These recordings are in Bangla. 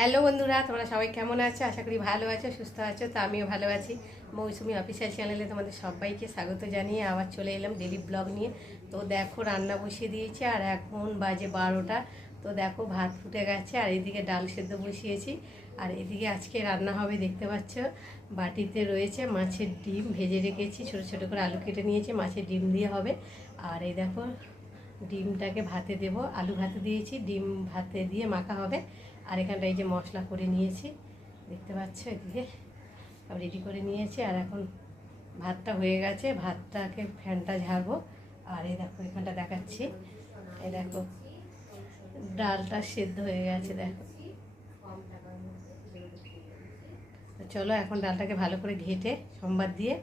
হ্যালো বন্ধুরা, তোমরা সবাই কেমন আছো? আশা করি ভালো আছো, সুস্থ আছো, তো আমিও ভালো আছি। মৌসুমি অফিসিয়াল চ্যানেলে তোমাদের সবাইকে স্বাগত জানিয়ে আবার চলে এলাম ডেলি ব্লগ নিয়ে। তো দেখো, রান্না বসিয়ে দিয়েছি, আর এখন বাজে বারোটা। তো দেখো, ভাত ফুটে গেছে, আর এদিকে ডাল সেদ্ধ বসিয়েছি। আর এদিকে আজকে রান্না হবে, দেখতে পাচ্ছ, বাটিতে রয়েছে মাছের ডিম, ভেজে রেখেছি, ছোটো ছোটো করে আলু কেটে নিয়েছি, মাছের ডিম দিয়ে হবে। আর এই দেখো, ডিমটাকে ভাতে দেব, আলু ভাতে দিয়েছি, ডিম ভাতে দিয়ে মাখা হবে। আর এখানটা এই যে মশলা করে নিয়েছি, দেখতে পাচ্ছ এদিকে? সব রেডি করে নিয়েছি, আর এখন ভাতটা হয়ে গেছে, ভাতটাকে ফ্যানটা ঝাড়বো। আর এই দেখো, এখানটা দেখাচ্ছি। এই দেখো, ডালটা সেদ্ধ হয়ে গেছে, দেখো। চলো, এখন ডালটাকে ভালো করে ঘেটে সম্বাদ দিয়ে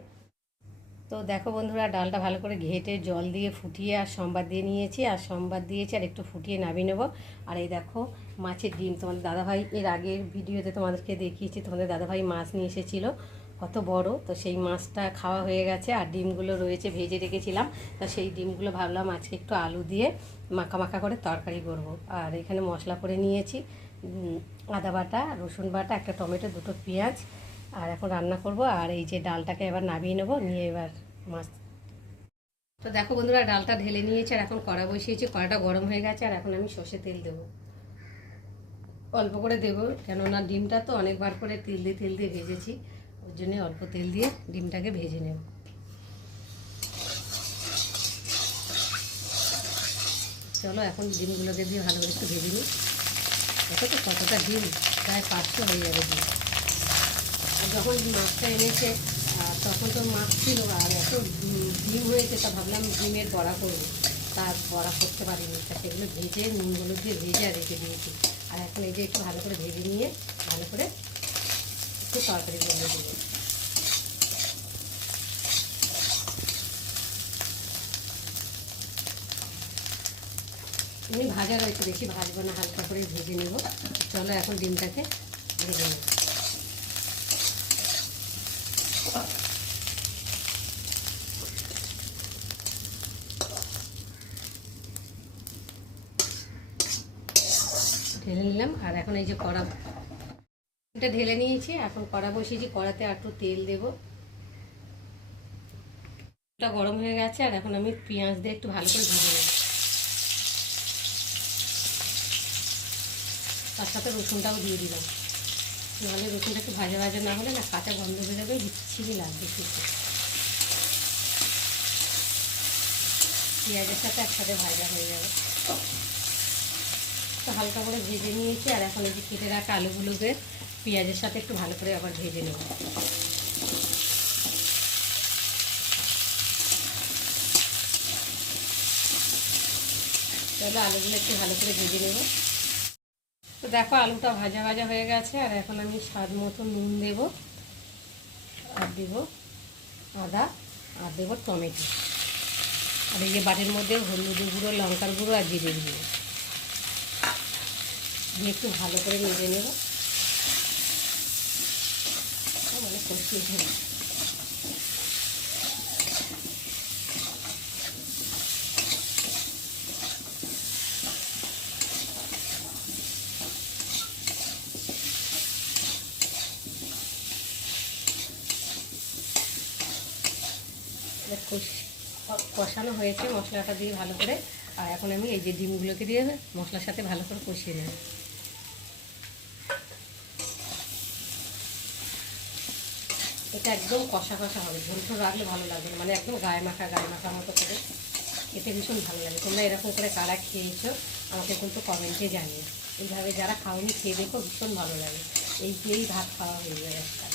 তো দেখো বন্ধুরা, ডালটা ভালো করে ঘেটে জল দিয়ে ফুটিয়ে আর সম্বাদ দিয়ে নিয়েছি। আর সম্বাদ দিয়েছি আর একটু ফুটিয়ে নামিয়ে নেব। আর এই দেখো মাছের ডিম, তোমাদের দাদাভাই এর আগের ভিডিওতে তোমাদেরকে দেখিয়েছি, তোমাদের দাদাভাই মাছ নিয়ে এসেছিল। কত বড়, তো সেই মাছটা খাওয়া হয়ে গেছে। আর ডিমগুলো রয়েছে, ভেজে রেখেছিলাম। তা সেই ডিমগুলো ভাবলাম আজকে একটু আলু দিয়ে মাখা মাখা করে তরকারি করব। আর এখানে মশলা করে নিয়েছি আদা বাটা, রসুন বাটা, একটা টমেটো, দুটো পেঁয়াজ আর এখন রান্না করব, আর এই যে ডালটাকে এবার নামিয়ে নেব, নিয়ে এবার মাছ। তো দেখো বন্ধুরা, ডালটা ঢেলে নিয়েছে, আর এখন কড়া বসিয়েছি, কড়াটা গরম হয়ে গেছে, আর এখন আমি সর্ষে তেল দেবো। অল্প করে দেবো, কেননা ডিমটা তো অনেকবার করে তেল দিয়ে তেল দিয়ে ভেজেছি, ওর জন্যে অল্প তেল দিয়ে ডিমটাকে ভেজে নেব। চলো এখন ডিমগুলোকে দিয়ে ভালো করে একটু ভেজে নিই। দেখো তো কতটা ডিম, প্রায় পাঁচশো হয়ে যাবে ডিম। যখন মাছটা এনেছে তখন তো মাছ ছিল, আর এত ডিম হয়েছে, তা ভাবলাম ডিমের বড়া করব। তা বড়া করতে পারিনি, তা সেগুলো ভেজে, নুন হলুদ দিয়ে ভেজে আর রেখে দিয়েছি। আর এখন এই যে একটু ভালো করে ভেজে নিয়ে, ভালো করে একটু তরকারি করে দেবো এমনি ভাজা রয়েছে বেশি ভাজবো না, হালকা করে ভেজে নেব। চলো এখন ডিমটাকে ভেজে নেব ঢেলে নিলাম। আর এখন এই যে কড়া এটা ঢেলে নিয়েছি। এখন কড়া বসিয়েছি। কড়াতে একটু তেল দেব। এটা গরম হয়ে গেছে। আর এখন আমি পেঁয়াজ দিয়ে একটু ভালো করে ভেজে নেব। তার সাথে রসুনটাও দিয়ে দিলাম। নাহলে রসুনটা একটু ভাজা ভাজা না হলে না কাঁচা গন্ধ হয়ে যাবে। বিচ্ছিরি লাগবে খেতে। পেঁয়াজের সাথে একসাথে ভাজা হয়ে যাবে। তো হালকা করে ভেজে নিয়েছি, আর এখন এই যে কেটে রাখা আলুগুলোকে পেঁয়াজের সাথে একটু ভালো করে আবার ভেজে নেব। তাহলে আলুগুলো একটু ভালো করে ভেজে নেব। তো দেখো আলুটা ভাজা ভাজা হয়ে গেছে, আর এখন আমি স্বাদ মতো নুন দেব, আর দেব আদা, আর দেব টমেটো। আর এই যে বাটির মধ্যে হলুদ গুঁড়ো, লঙ্কার গুঁড়ো আর জিরে গুঁড়ো। দিয়ে একটু ভালো করে নেড়ে নেব। মানে কষিয়ে কষ- কষানো হয়েছে মশলাটা দিয়ে ভালো করে। আর এখন আমি এই যে ডিমগুলোকে দিয়ে মশলার সাথে ভালো করে কষিয়ে নেব। এটা একদম কষা কষা হবে ঝোল ঝোল রাখলে ভালো লাগবে মানে একদম গায়ে মাখা গায়ে মাখা মতো করে। খেতে ভীষণ ভালো লাগে। তোমরা এরকম করে কারা খেয়েছো, আমাকে কিন্তু কমেন্টে জানিও। এইভাবে যারা খাওনি, খেয়ে দেখো, ভীষণ ভালো লাগে। এই দিয়েই ভাত খাওয়া হয়ে যায় একটা।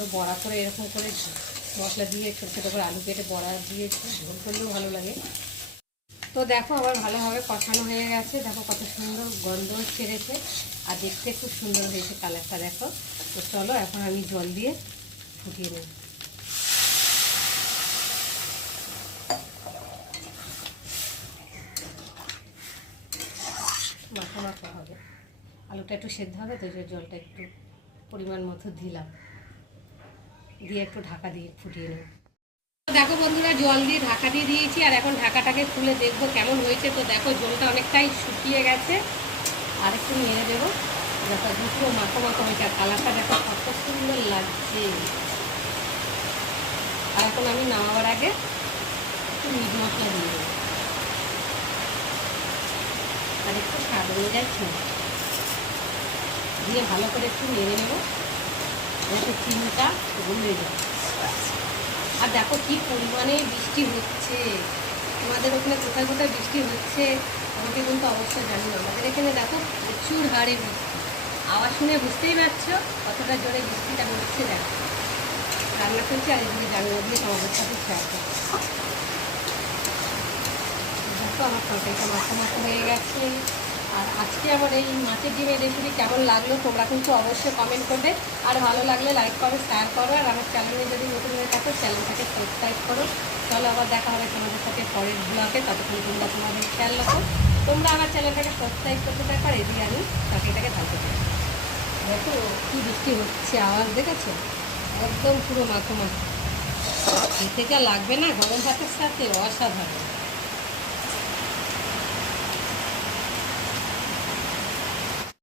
আরও বড়া করে এরকম করে মশলা দিয়ে ছোটো ছোটো করে আলু কেটে বড়া দিয়ে ঝোল করলেও ভালো লাগে। তো দেখো আবার ভালোভাবে কষানো হয়ে গেছে। দেখো কত সুন্দর গন্ধ ছেড়েছে। আর দেখতে খুব সুন্দর হয়েছে কালারটা দেখো। তো চলো এখন আমি জল দিয়ে ফুটিয়ে নেব। মাখা মাখা হবে। আলুটা একটু সেদ্ধ হবে, তো জলটা একটু পরিমাণ মতো দিলাম। দিয়ে একটু ঢাকা দিয়ে ফুটিয়ে নেব। দেখো বন্ধুরা, জল দিয়ে ঢাকা দিয়ে দিয়েছি আর এখন ঢাকাটাকে খুলে দেখব কেমন হয়েছে। তো দেখো, জলটা অনেকটাই শুকিয়ে গেছে। আর একটু মেরে দেবো। দেখো, দুটো মাখো মাখো হয়েছে আর কালারটা দেখো কত সুন্দর লাগছে। আর এখন আমি নামাবার আগে একটু মিট মশলা দিয়ে দেবো। আর একটু স্বাদ অনুযায়ী দিয়ে ভালো করে একটু নেড়ে নেব। যাতে চিনিটা গলে আর দেখো কি পরিমাণে বৃষ্টি হচ্ছে। তোমাদের ওখানে কোথায় কোথায় বৃষ্টি হচ্ছে, আমাকে কিন্তু অবশ্যই জানি আমাদের এখানে দেখো প্রচুর হারে বৃষ্টি। আওয়াজ শুনে বুঝতেই পারছ কতটা জোরে বৃষ্টিটা হচ্ছে, দেখো। রান্না করছি আর এদিকে জানলা দিয়ে তোমাদের সাথে করছি। দেখো আমার তরকারিটা মাথা মাথা হয়ে গেছে। আর আজকে আমার এই মাছের ডিমের রেসিপি কেমন লাগল তোমরা কিন্তু অবশ্যই কমেন্ট করবে। আর ভালো লাগলে লাইক করো শেয়ার করো, আর আমার চ্যানেলে যদি নতুন হয়ে থাকো চ্যানেলটাকে সাবস্ক্রাইব করো। চলো আবার দেখা হবে তোমাদের সাথে পরের ব্লগে ততক্ষণ তোমরা তোমাদের খেয়াল রাখো। তোমরা আমার চ্যানেলটাকে সাবস্ক্রাইব করতে থাকো, আর এদিকে আমি তরকারিটাকে ঢালতে থাকি। দেখো কী বৃষ্টি হচ্ছে, আওয়াজ দেখেছ? একদম পুরো মাখো মাখো। খেতে যা লাগবে না, গরম ভাতের সাথে, অসাধারণ।